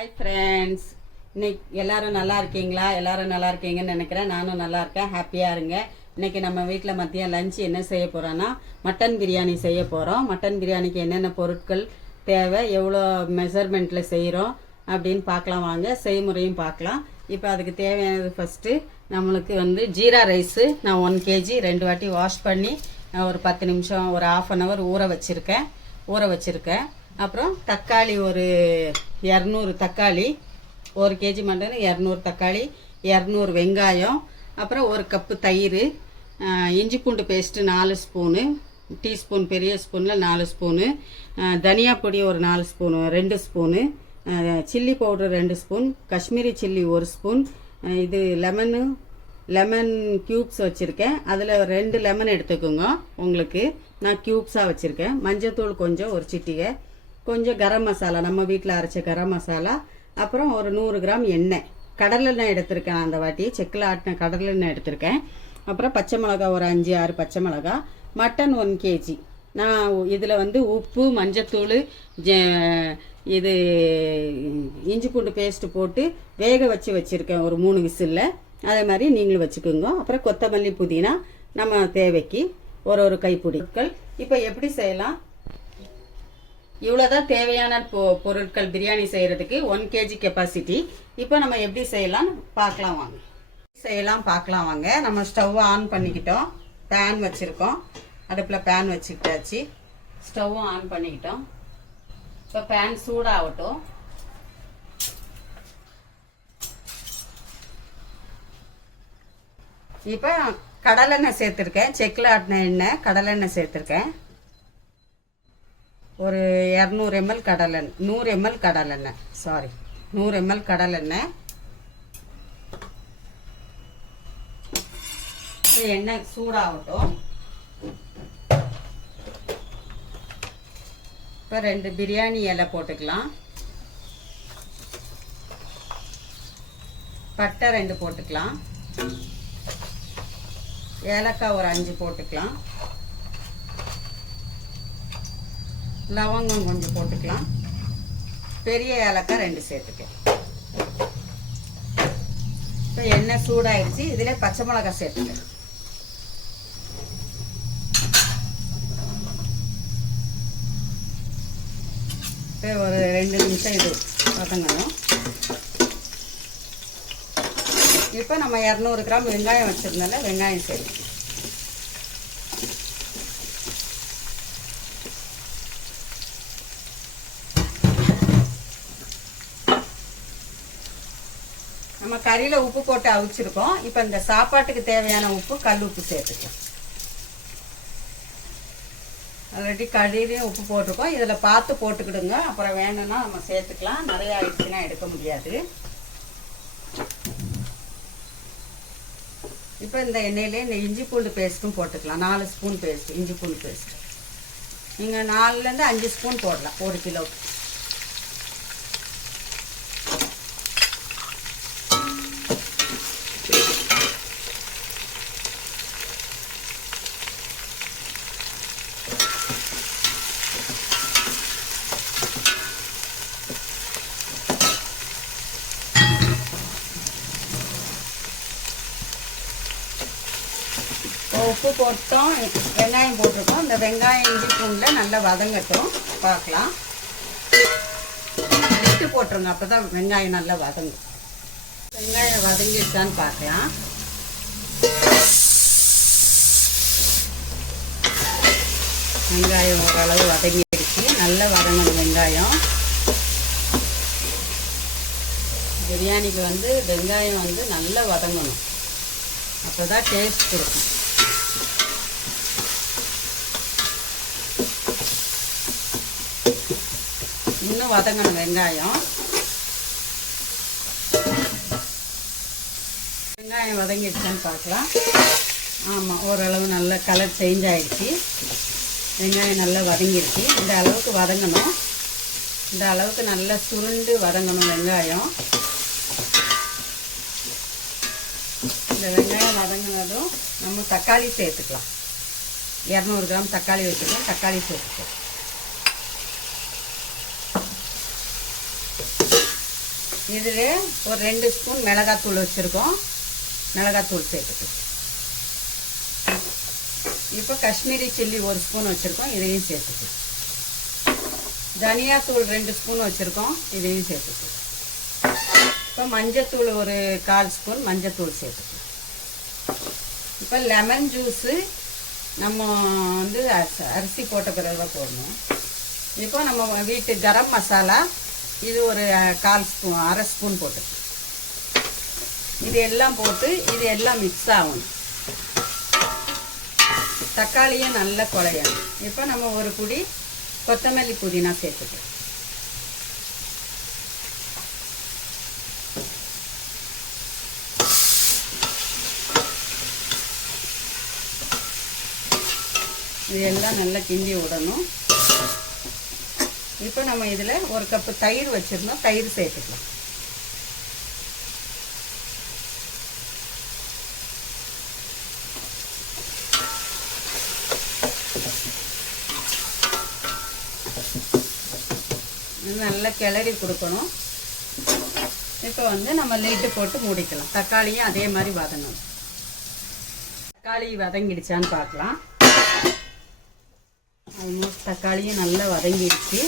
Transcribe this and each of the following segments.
Hi friends, இன்னைக்கு எல்லாரும் நல்லா இருக்கீங்களா? எல்லாரும் நல்லா இருக்கீங்கன்னு நினைக்கிறேன். நானும் நல்லா இருக்கேன். ஹாப்பியாக இருங்க. இன்னைக்கு நம்ம வீட்டில் மதியம் லஞ்ச் என்ன செய்ய போகிறோன்னா மட்டன் பிரியாணி செய்ய போகிறோம். மட்டன் பிரியாணிக்கு என்னென்ன பொருட்கள் தேவை, எவ்வளோ மெஷர்மெண்ட்டில் செய்கிறோம் அப்படின்னு பார்க்கலாம். வாங்க, செய்முறையும் பார்க்கலாம். இப்போ அதுக்கு தேவையானது ஃபஸ்ட்டு நம்மளுக்கு ஜீரா ரைஸு நான் 1 kg 2 வாட்டி வாஷ் பண்ணி ஒரு 10 நிமிஷம் ஒரு ½ அன் ஹவர் ஊற வச்சுருக்கேன். அப்புறம் தக்காளி ஒரு 200 தக்காளி, 1 kg மட்டன் 200 தக்காளி, 200 வெங்காயம், அப்புறம் 1 கப்பு தயிர், இஞ்சி பூண்டு பேஸ்ட்டு 4 ஸ்பூனு, டீஸ்பூன் பெரிய ஸ்பூனில் 4 ஸ்பூனு, தனியா பொடி ஒரு 4 spoon 2 spoon, chilli powder 2 spoon, Kashmiri chilli 1 spoon, இது லெமன் க்யூப்ஸ் வச்சுருக்கேன். அதில் 2 லெமன் எடுத்துக்கோங்க. உங்களுக்கு நான் க்யூப்ஸாக வச்சுருக்கேன். மஞ்சத்தூள் கொஞ்சம் ஒரு சிட்டிகை, கொஞ்சம் கரம் மசாலா, நம்ம வீட்டில் அரைச்ச கரம் மசாலா, அப்புறம் ஒரு 100 கிராம் எண்ணெய், கடலெண்ணெய் எடுத்திருக்கேன். அந்த வாட்டி செக்கில் ஆட்டின கடலெண்ணெய் எடுத்திருக்கேன். அப்புறம் பச்சை மிளகா ஒரு 5-6 பச்சை மிளகா, மட்டன் 1 kg. நான் இதில் உப்பு, மஞ்சத்தூள், இது இஞ்சி பூண்டு பேஸ்ட்டு போட்டு வேக வச்சுருக்கேன் ஒரு 3 விசிலில். அதே மாதிரி நீங்களும் வச்சுக்கோங்க. அப்புறம் கொத்தமல்லி, புதினா நம்ம தேவைக்கு ஒரு கைப்பிடிகள். இப்போ எப்படி செய்யலாம்? இவ்வளோதான் தேவையான பொருட்கள் பிரியாணி செய்கிறதுக்கு. 1 kg கெப்பாசிட்டி. இப்போ நம்ம எப்படி செய்யலாம்னு பார்க்கலாம் வாங்க. நம்ம ஸ்டவ்வை ஆன் பண்ணிக்கிட்டோம். பேன் வச்சுருக்கோம். அடுப்பில் பேன் வச்சுக்கிட்டாச்சு. ஸ்டவ்வும் ஆன் பண்ணிக்கிட்டோம். இப்போ பேன் சூடாகட்டும். இப்போ கடலெண்ணெய் சேர்த்துருக்கேன். செக்கில் ஆட்டின எண்ணெய், கடலெண்ணெய் சேர்த்துருக்கேன். ஒரு 200 ml கடலெண்ணெய், 100 ml கடலெண்ணெய், 100 ml கடலெண்ணெய். எண்ணெய் சூடாகட்டும். இப்போ 2 பிரியாணி இலை போட்டுக்கலாம். பட்டை 2 போட்டுக்கலாம். ஏலக்காய் ஒரு 5 போட்டுக்கலாம். லவங்கம் கொஞ்சம் போட்டுக்கலாம். பெரிய ஏலக்காய் 2 சேர்த்துக்கலாம். இப்போ எண்ணெய் சூடாயிடுச்சு. இதில் பச்சை மிளகாய் சேர்த்துக்கலாம். இப்போ ஒரு 2 நிமிஷம் இது வதங்கணும். இப்போ நம்ம 200 கிராம் வெங்காயம் வச்சுருந்தால வெங்காயம் சேர்த்துக்கலாம். நம்ம கறியில் உப்பு போட்டு அவிச்சிருக்கோம். இப்போ இந்த சாப்பாட்டுக்கு தேவையான உப்பு, கல் உப்பு சேர்த்துக்கலாம். ஆல்ரெடி கறியிலையும் உப்பு போட்டிருக்கோம். இதில் பார்த்து போட்டுக்கிடுங்க. அப்புறம் வேணும்னா நம்ம சேர்த்துக்கலாம். நிறைய ஆயிடுச்சுன்னா எடுக்க முடியாது. இப்போ இந்த எண்ணெயிலே இந்த இஞ்சி பூண்டு பேஸ்ட்டும் போட்டுக்கலாம். 4 ஸ்பூன் பேஸ்ட், இஞ்சி பூண்டு பேஸ்ட். நீங்கள் 4லேருந்து 5 ஸ்பூன் போடலாம் 1 கிலோ. உப்பு போட்டோம், வெங்காயம் போட்டிருக்கோம். இந்த வெங்காயம் இஞ்சி பூண்டில் நல்லா வதங்கட்டும். பார்க்கலாம். விட்டு போட்டுருங்க, அப்போ தான் வெங்காயம் நல்லா வதங்கும். வெங்காயம் வதங்கிடுச்சான்னு பார்க்கலாம். வெங்காயம் ஓரளவு வதங்கிடுச்சு. நல்லா வதங்கணும் வெங்காயம். பிரியாணிக்கு வெங்காயம் நல்லா வதங்கணும். அப்போ தான் டேஸ்ட் கொடுக்கும். இன்னும் வதங்கணும் வெங்காயம். வெங்காயம் வதங்கிடுச்சான்னு பார்க்கலாம். ஆமாம், ஓரளவு நல்ல கலர் சேஞ்ச் ஆகிடுச்சு. வெங்காயம் நல்லா வதங்கிடுச்சு. இந்த அளவுக்கு வதங்கணும். இந்த அளவுக்கு நல்லா சுருண்டு வதங்கணும் வெங்காயம். இந்த வெங்காயம் வதங்கினதும் நம்ம தக்காளி சேர்த்துக்கலாம். 200 கிராம் தக்காளி வச்சுக்கலாம். தக்காளி சேர்த்துக்கலாம். இதில் ஒரு 2 ஸ்பூன் மிளகாத்தூள் வச்சுருக்கோம். மிளகாத்தூள் சேர்த்துக்கலாம். இப்போ காஷ்மீரி சில்லி 1 ஸ்பூன் வச்சுருக்கோம், இதையும் சேர்த்துக்கலாம். தனியாத்தூள் 2 ஸ்பூன் வச்சுருக்கோம், இதையும் சேர்த்துக்கலாம். இப்போ மஞ்சத்தூள் ஒரு 1/4 ஸ்பூன் மஞ்சத்தூள் சேர்த்துக்கலாம். இப்போ லெமன் ஜூஸு நம்ம வந்து அரிசி போட்ட பிறகு தான் போடணும். இப்போ நம்ம வீட்டு கரம் மசாலா இது ஒரு 1/4 ஸ்பூன் 1/2 ஸ்பூன் போட்டுக்கலாம். இது எல்லாம் போட்டு இது எல்லாம் மிக்ஸ் ஆகணும். தக்காளியும் நல்லா குழையணும். இப்போ நம்ம ஒரு புடி கொத்தமல்லி புதினா சேர்த்துக்கலாம். இது எல்லாம் நல்லா கிண்டி விடணும். இப்போ நம்ம இதில் 1 கப்பு தயிர் வச்சுருந்தோம், தயிர் சேர்த்துக்கலாம். நல்லா கிளறி கொடுக்கணும். இப்போ வந்து நம்ம லிட்டு போட்டு மூடிக்கலாம். தக்காளியும் அதே மாதிரி வதங்கணும். தக்காளி வதங்கிடுச்சான்னு பார்க்கலாம். ஆல்மோஸ்ட் தக்காளியும் நல்லா வதங்கிடுச்சு.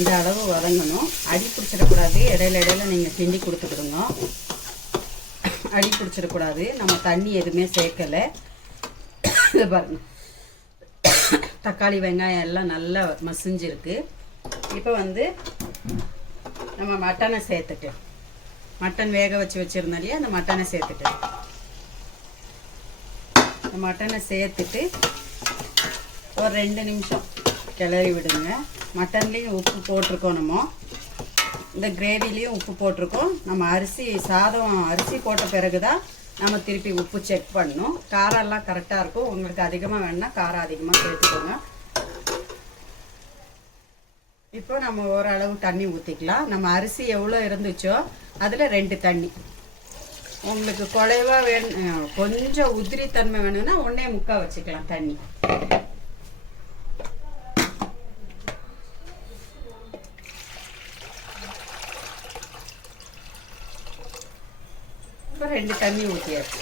இந்த அளவு வதங்கணும். அடி பிடிச்சிடக்கூடாது. இடையில நீங்கள் கிண்டி கொடுத்துக்கிடுங்க. அடி பிடிச்சிடக்கூடாது. நம்ம தண்ணி எதுவுமே சேர்க்கலை. இது பாருங்க, தக்காளி வெங்காயம் எல்லாம் நல்லா மசிஞ்சிருக்கு. இப்போ வந்து நம்ம மட்டனை சேர்த்துக்கலாம். மட்டன் வேக வச்சுருந்தோம் இல்லையா, அந்த மட்டனை சேர்த்துக்கலாம். மட்டனை சேர்த்துட்டு ஒரு 2 நிமிஷம் கிளறி விடுங்க. மட்டன்லேயும் உப்பு போட்டிருக்கோம், நம்ம இந்த கிரேவிலையும் உப்பு போட்டிருக்கோம். நம்ம அரிசி போட்ட பிறகு தான் நம்ம திருப்பி உப்பு செக் பண்ணணும். காரம்லாம் கரெக்டாக இருக்கும். உங்களுக்கு அதிகமாக வேணுன்னா காரம் அதிகமாக சேர்த்துக்கோங்க. இப்போ நம்ம ஓரளவு தண்ணி ஊற்றிக்கலாம். நம்ம அரிசி எவ்வளோ இருந்துச்சோ அதில் 2 தண்ணி. உங்களுக்கு குறைவாக வேணும், கொஞ்சம் உதிரி தன்மை வேணும்னா 1.25 வச்சுக்கலாம் தண்ணி. இப்போ 2 தண்ணி ஊற்றியாச்சு.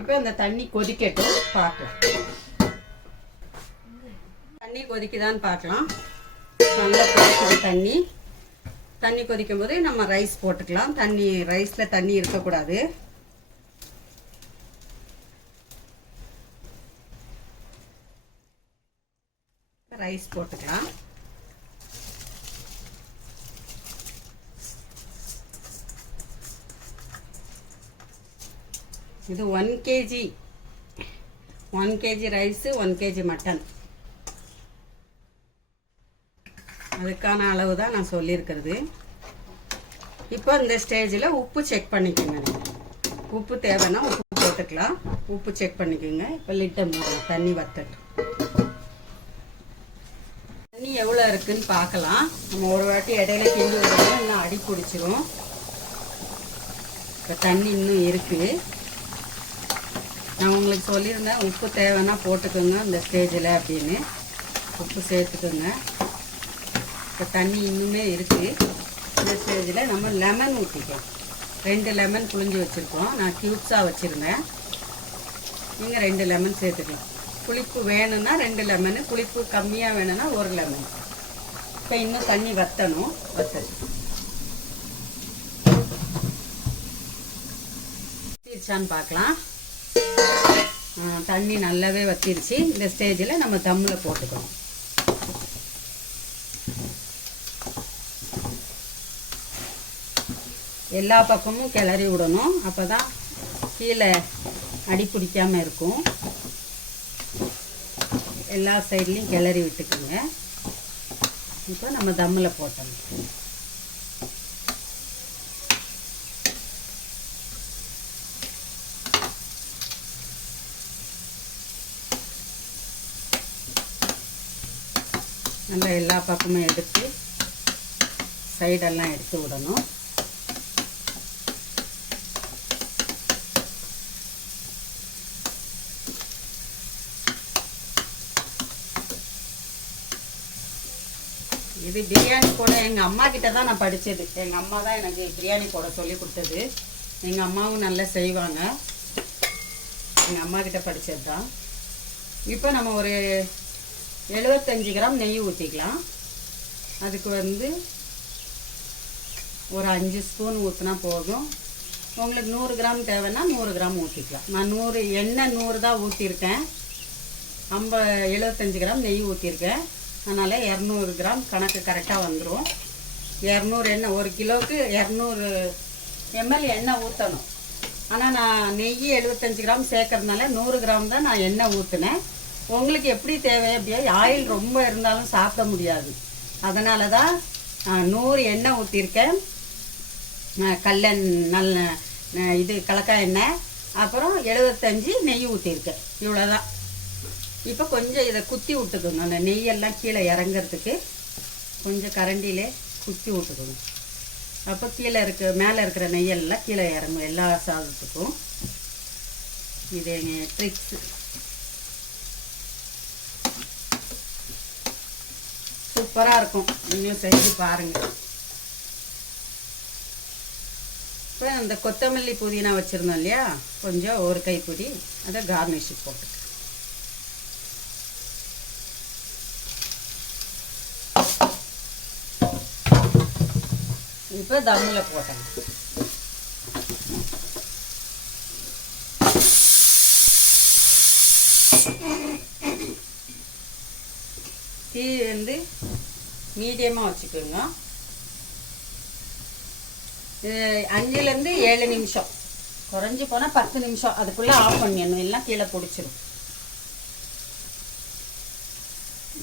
இப்போ இந்த தண்ணி கொதிக்கட்டும், பார்க்கலாம். தண்ணி கொதிக்குதான்னு பார்க்கலாம். நல்லா கொதிக்குது தண்ணி. தண்ணி கொதிக்கும் போது நம்ம ரைஸ் போட்டுக்கலாம். ரைஸில் தண்ணி இருக்கக்கூடாது. ரைஸ் போட்டுக்கலாம். இது 1 kg ரைஸு, 1 kg மட்டன். அதுக்கான அளவு தான் நான் சொல்லியிருக்கிறது. இப்போ இந்த ஸ்டேஜில் உப்பு செக் பண்ணிக்கோங்க. உப்பு தேவைன்னா உப்பு போட்டுக்கலாம். உப்பு செக் பண்ணிக்கோங்க. இப்போ லிட்டை மூடலாம். தண்ணி வத்தட்டும். தண்ணி எவ்வளோ இருக்குதுன்னு பார்க்கலாம். நம்ம ஒரு வாட்டி இடையில கிண்டி விடணும், இன்னும் அடி பிடிச்சிரும். இப்போ தண்ணி இன்னும் இருக்குது. நான் உங்களுக்கு சொல்லியிருந்தேன் உப்பு தேவைன்னா போட்டுக்கோங்க இந்த ஸ்டேஜில் அப்படின்னு. உப்பு சேர்த்துக்கோங்க. இப்போ தண்ணி இன்னுமே இருக்குது. இந்த ஸ்டேஜில் நம்ம லெமன் ஊற்றிக்கலாம். 2 லெமன் புழிஞ்சு வச்சுருக்கோம். நான் க்யூப்ஸாக வச்சுருந்தேன். நீங்கள் 2 லெமன் சேர்த்துக்கலாம். புளிப்பு வேணும்னா 2 லெமனு, புளிப்பு கம்மியாக வேணும்னா 1 லெமன். இப்போ இன்னும் தண்ணி வற்றணும். வற்றிருச்சான்னு பார்க்கலாம். தண்ணி நல்லாவே வற்றிருச்சு. இந்த ஸ்டேஜில் நம்ம தம்மில் போட்டுக்கணும். எல்லா பக்கமும் கிளறி விடணும். அப்போ தான் கீழே அடி பிடிக்காமல் இருக்கும். எல்லா சைட்லேயும் கிளறி விட்டுக்குங்க. இப்போ நம்ம தம்மில் போட்டோம். நம்ம எல்லா பக்கமும் எடுத்து சைடெல்லாம் எடுத்து விடணும். இது இது பிரியாணி போட எங்கள் அம்மா கிட்ட தான் நான் படித்தது. எங்கள் அம்மா தான் எனக்கு பிரியாணி போட சொல்லி கொடுத்தது. எங்கள் அம்மாவும் நல்லா செய்வாங்க. எங்கள் அம்மா கிட்ட படித்தது தான். இப்போ நம்ம ஒரு 75 கிராம் நெய் ஊற்றிக்கலாம். அதுக்கு வந்து ஒரு 5 ஸ்பூன் ஊற்றினா போதும். உங்களுக்கு 100 கிராம் தேவைன்னா 100 கிராம் ஊற்றிக்கலாம். நான் 100 எண்ணெய் 100 தான் ஊற்றிருக்கேன். 75 கிராம் நெய் ஊற்றிருக்கேன். அதனால் 200 கிராம் கணக்கு கரெக்டாக வந்துடும். 200 எண்ணெய், 1 கிலோவுக்கு 200 ml எண்ணெய் ஊற்றணும். ஆனால் நான் நெய் 75 கிராம் சேர்க்கறதுனால 100 கிராம் தான் நான் எண்ணெய் ஊற்றினேன். உங்களுக்கு எப்படி தேவை அப்படியே ஆயில் ரொம்ப இருந்தாலும் சாப்பிட முடியாது. அதனால தான் 100 எண்ணெய் ஊற்றிருக்கேன். நல்ல இது கலக்காய் எண்ணெய், அப்புறம் 75 நெய் ஊற்றிருக்கேன். இவ்வளோதான். இப்போ கொஞ்சம் இதை குத்தி விட்டுக்கோங்க. அந்த நெய்யெல்லாம் கீழே இறங்கிறதுக்கு கொஞ்சம் கரண்டியிலே குத்தி விட்டுக்கோங்க. அப்போ கீழே மேலே இருக்கிற நெய்யெல்லாம் கீழே இறங்கும் எல்லா சாதத்துக்கும். இது எங்கள் ட்ரிக்ஸு. சூப்பராக இருக்கும். நீங்களும் செஞ்சு பாருங்கள். இப்போ அந்த கொத்தமல்லி புதினா வச்சுருந்தோம் இல்லையா, கொஞ்சம் ஒரு கைப்பிடி அதை கார்னிஷ் போட்டு இப்போ தம்மில் போட்டேன். தீ வந்து மீடியமாக வச்சுக்கோங்க. 5லேருந்து 7 நிமிஷம், குறைஞ்சி போனால் 10 நிமிஷம், அதுக்குள்ளே ஆஃப் பண்ணிடணும். எல்லாம் கீழே பிடிச்சிரும்.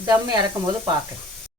தம் இறக்கும் போது பார்க்கலாம்.